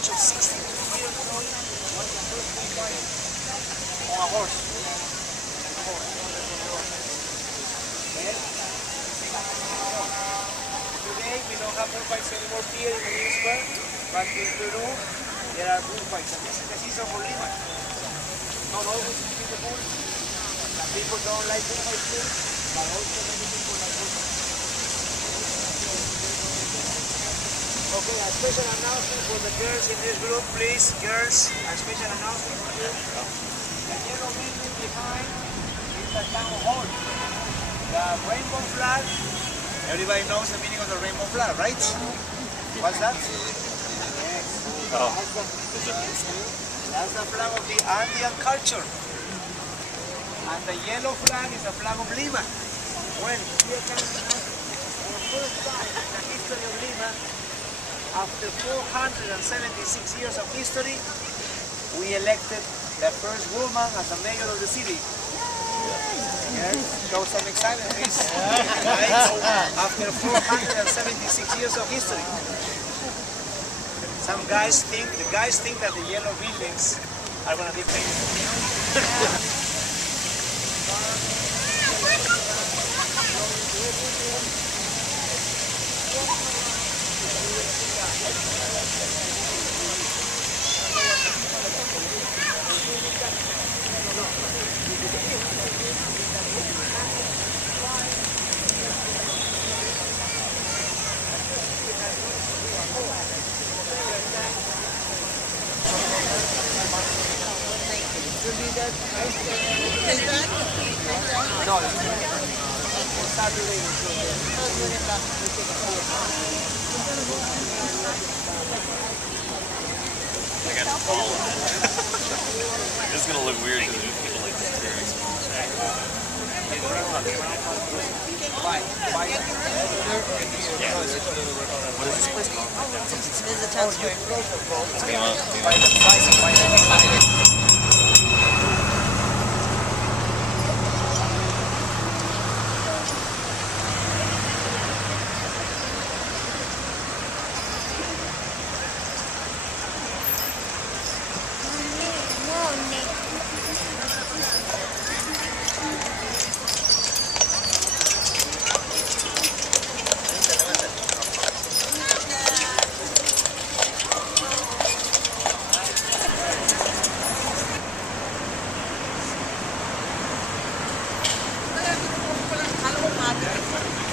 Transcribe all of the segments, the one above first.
age of 62 years old, was the first bullfighter on a horse. Today we don't have bullfights anymore here in the New Square, but in Peru there are bullfights, and this is the season for Lima. Not always you see the bull. Some people don't like bullfights too, but also many people like bullfights. Okay, a special announcement for the girls in this group, please. Girls, a special announcement for you. The yellow building behind is the town hall. The rainbow flag, everybody knows the meaning of the rainbow flag, right? What's that? Oh. That's the flag of the Andean culture. And the yellow flag is the flag of Lima. Well, here comes the announcement. For the first time in the history of Lima, after 476 years of history, we elected the first woman as the mayor of the city. Yes, show some excitement, please. Right? After 476 years of history. Some guys think, that the yellow buildings are going to be painted. No, I got to follow it. This is going to look weird because there's people like this here. What is this place called? This is a town square.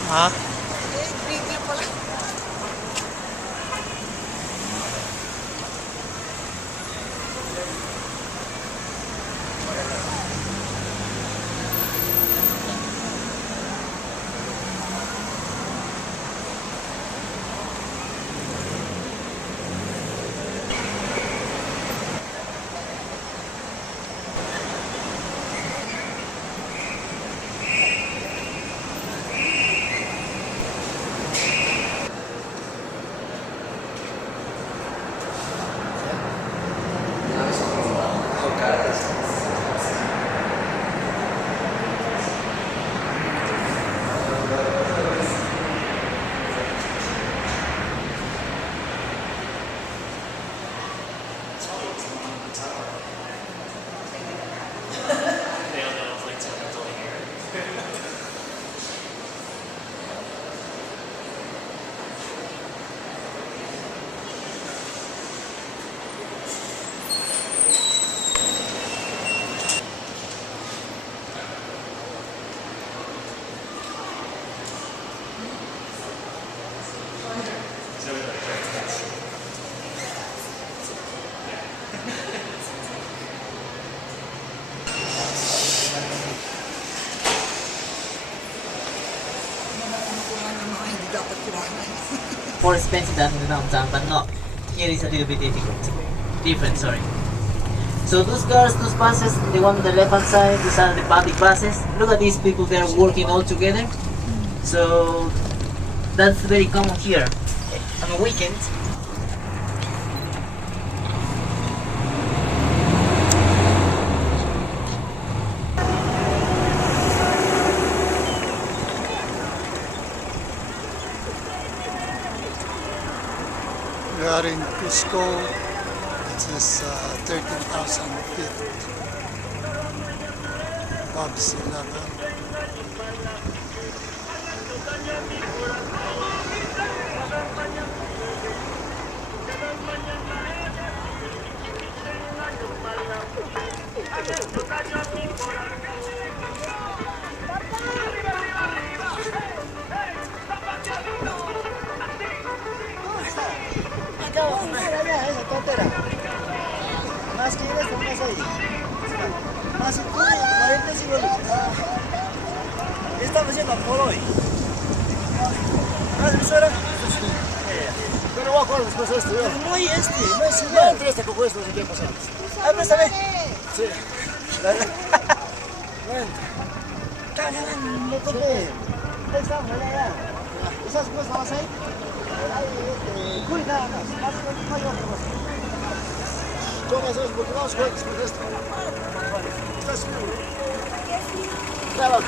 Huh? More expensive than the downtown, but not. Here is a little bit different, sorry. So those cars, those buses, the one on the left hand side, these are the public buses. Look at these people, they're working all together. So that's very common here. On a weekend, We are in Cusco, is 13,000 feet above sea level. Acá vamos a allá, esa tontera. Más que ir hasta más ahí. Más 45 minutos. Estamos yendo por hoy. ¿Ah, de suera? Pero voy a jugar después de esto, ya. No hay no es No, igual. entre esta como esto, no sé qué pasa antes. Ah, préstame. Sí. No toque. Ahí estamos, allá. ¿Sabes cómo estabas ahí? Cuy, nada más. No hay otra cosa. ¿Cómo haces? Porque vamos a jugar después de esto. ¿Estás seguro? Claro.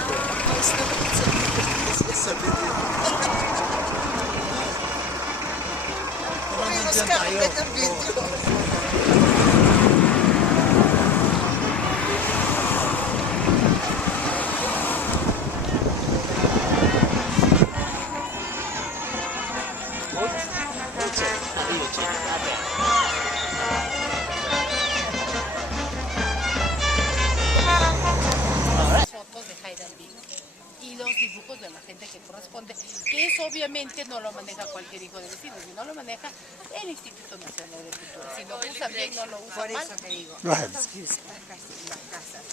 Fotos de Jairaldín y los dibujos de la gente que corresponde, que eso obviamente no lo maneja cualquier hijo de vecino, si no lo maneja el Instituto Nacional de Cultura, si lo usa bien, no lo usa Por mal. eso te digo, Go ahead. las casas,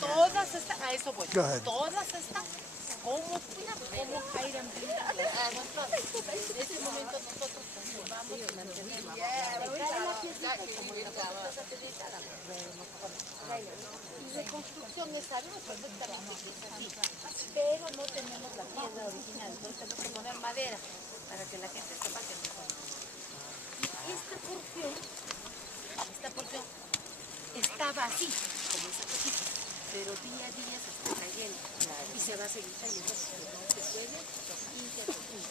Todas estas, a eso voy, Go ahead. todas estas, como Jairaldín, en ese momento nosotros conservamos y mantenemos la pieza como la casa satelital, y reconstrucción es algo perfectamente que es así, pero no tenemos la piedra original, entonces tenemos que poner madera para que la gente sepa que no son. Y esta porción estaba así, como esa cosita, pero día a día se está cayendo y se va a seguir cayendo porque no se puede interrumpir.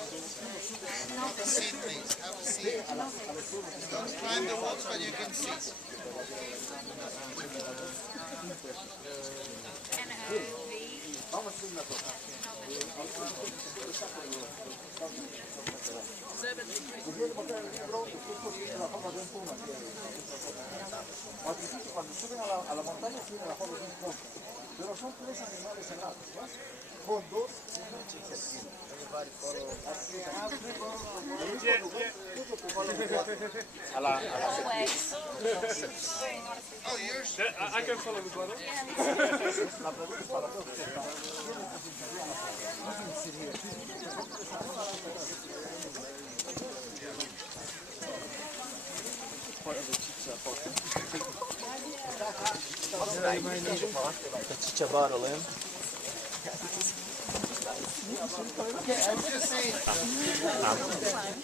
Have a seat, please. Have a seat. Don't climb the walls, but you can sit. Cuando suben a la montaña tienen la forma de un puma, pero son tres animales sagrados, ¿no? Fondos, Oh, yours? I can follow the brother. la pregunta es para todos. The chicha bottle in.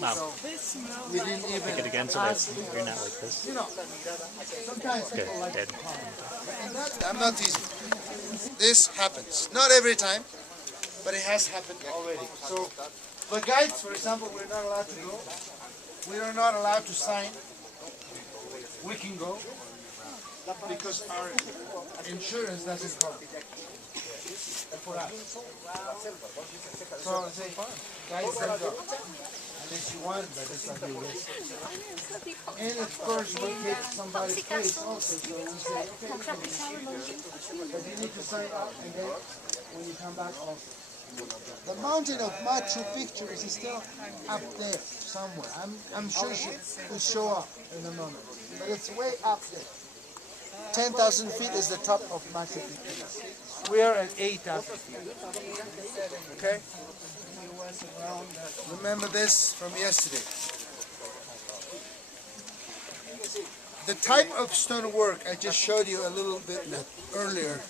No. We didn't even. Take it again so that you're not like this. Sometimes Good. Dead. I'm not teasing. This happens. Not every time, but it has happened already. So, but guides, for example, we're not allowed to go. We are not allowed to sign. We can go because our insurance doesn't cover for us. So, say, guides don't go. Unless you want, but it's not your risk. And of course, we take somebody's place also. So we say, okay, but you need to sign up and then when you come back also. The mountain of Machu Picchu is still up there somewhere. I'm sure she will show up in a moment. But it's way up there. 10,000 feet is the top of Machu Picchu. We are at 8,000 feet. Okay? Remember this from yesterday. The type of stonework I just showed you a little bit earlier,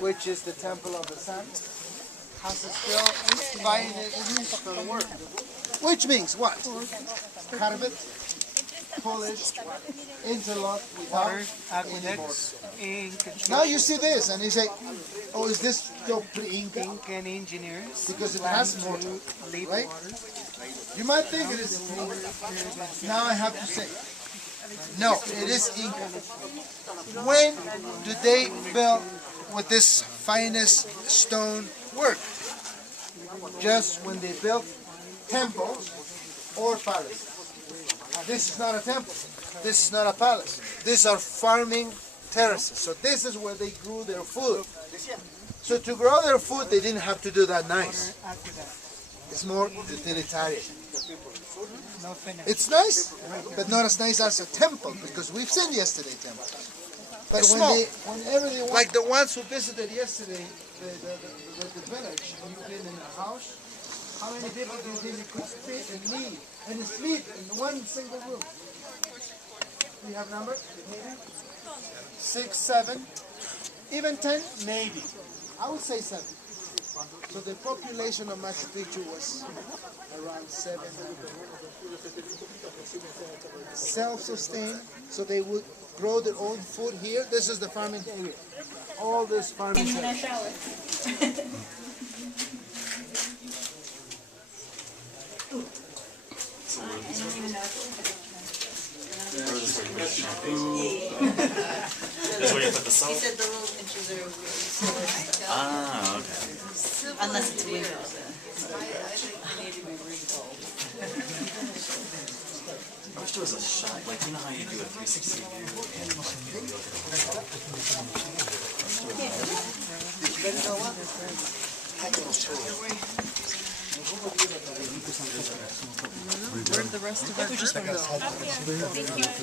which is the Temple of the Sun, has a still finest stonework. Which means what? Carve it, polish, interlock without any border. Now you see this and you say, oh, is this still pre-Inca? Incan engineers. Because it has mortar, right? You might think it is. Now I have to say, no, it is Inca. When do they build with this finest stone work? Just when they built temples or palaces. This is not a temple. This is not a palace. These are farming terraces. So this is where they grew their food. So to grow their food, they didn't have to do that nice. It's more utilitarian. It's nice, but not as nice as a temple, because we've seen yesterday temples. But whenever they like the ones who visited yesterday, the village, and you've been in a house, how many people do you think you could fit and live and sleep in one single room? Do you have numbers? 6, 7, even 10? Maybe. I would say 7. So the population of Machu Picchu was around 7. Self-sustained, so they would grow their own food here. This is the farming area. All this farming area. That's where you put the salt? He said the little pictures are weird. Ah, okay. Unless it's windows. I wish there was a shot, like, you know how you do a 360 view and like, you look at the whole Where did the rest of our group go?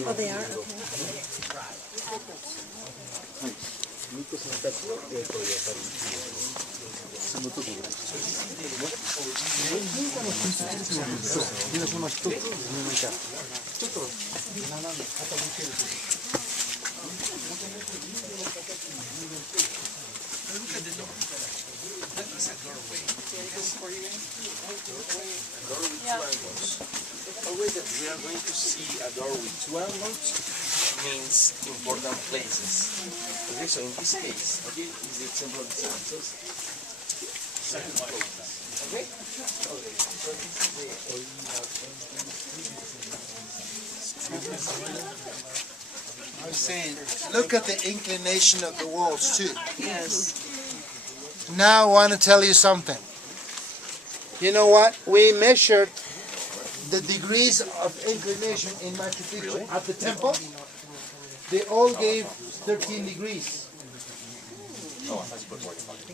Oh, they are? Okay. We are going to see a door with 2 angles, means important places. Okay, so in this case, okay, is the example of the census. Okay? I was saying, look at the inclination of the walls too. Yes. Now I want to tell you something. You know what? We measured the degrees of inclination in Machu Picchu at the temple. They all gave 13 degrees.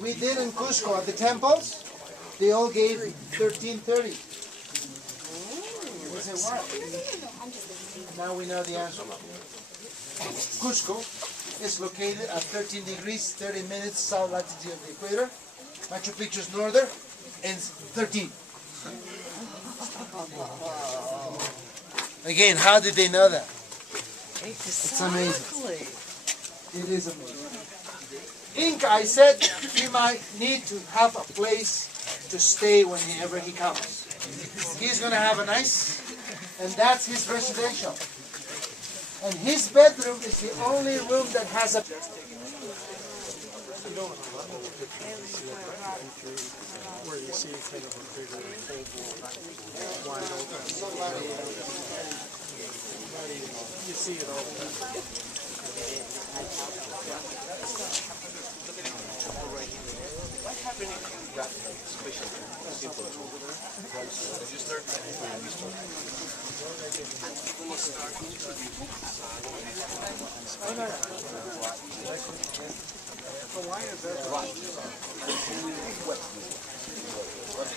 We did in Cusco at the temples. They all gave 1330. We say, what? Now we know the answer. Cusco is located at 13 degrees, 30 minutes south latitude of the equator. Machu Picchu is northern and 13. Again, how did they know that? It's amazing. It is amazing. Inca, I said, he might need to have a place to stay whenever he comes. He's going to have a nice, and that's his residential. And his bedroom is the only room that has a... Where you see kind of a bigger oval, wide open. You see it all the time. What happened if you got like special simple tool? You start and you start. And people will start to You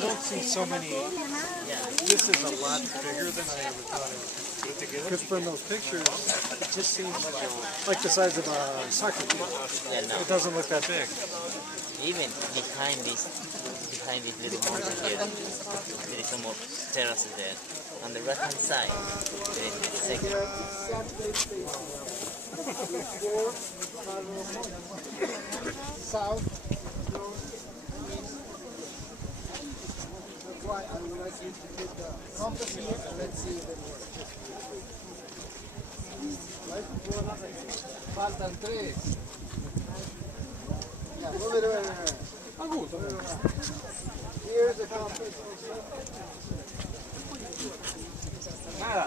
don't see so many. This is a lot bigger than I ever thought it would be. Because from those pictures, it just seems like the size of a soccer field. Yeah, no. It doesn't look that big. Even behind this little mountain here, there is some more terraces there. On the right hand side, there is the second. South, north, east. That's why I would like you to put the compass here and let's see if it works. Right? Faltan tres. Yeah, move it around. Here's the compass also. Nada.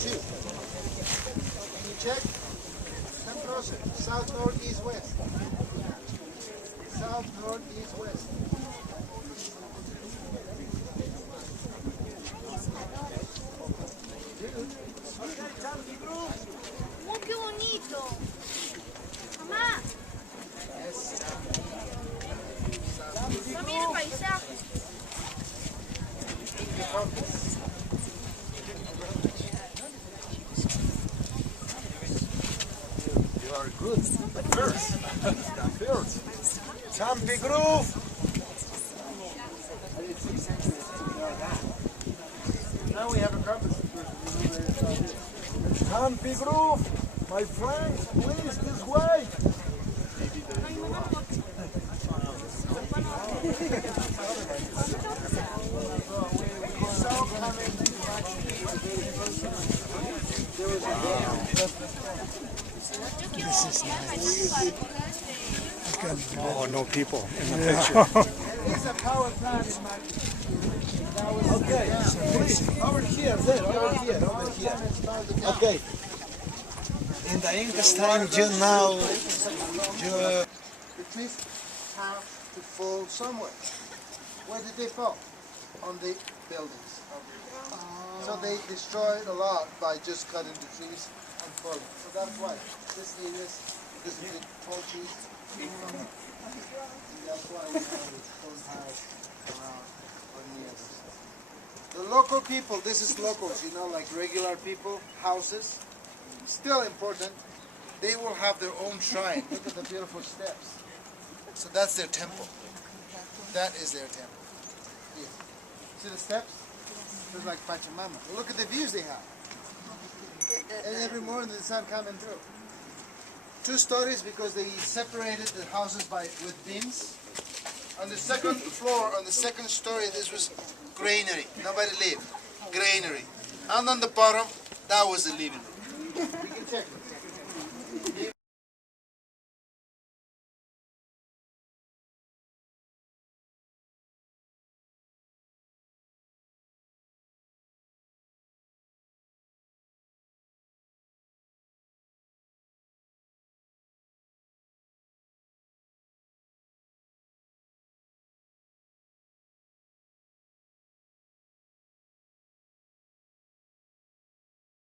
Two. Can you check? Come closer. South, north, east, west. South, north, east, west. ¡Oh, qué bonito! Mamá. Mira el paisaje. You are good. First. Champi Groove. Now we have a compass. Champi Groove. My friends, please, this way. This is nice. Oh, no people in the picture. It's a power plant in my. Okay, please, over here, there, over here. Okay. In the Incas time, you know, The trees have to fall somewhere. Where did they fall? On the buildings. So they destroyed a lot by just cutting the trees and falling. So that's why this area is because of the tall trees. That's why we have the stone house around or near us. The local people, this is locals, you know, like regular people, houses, still important. They will have their own shrine. Look at the beautiful steps. So that's their temple. That is their temple. Here. See the steps? Just like Pachamama. Look at the views they have. And every morning the sun coming through. 2 stories because they separated the houses with beams. On the second floor, on the second story, this was granary. Nobody lived. Granary. And on the bottom, that was the living room. We can check it.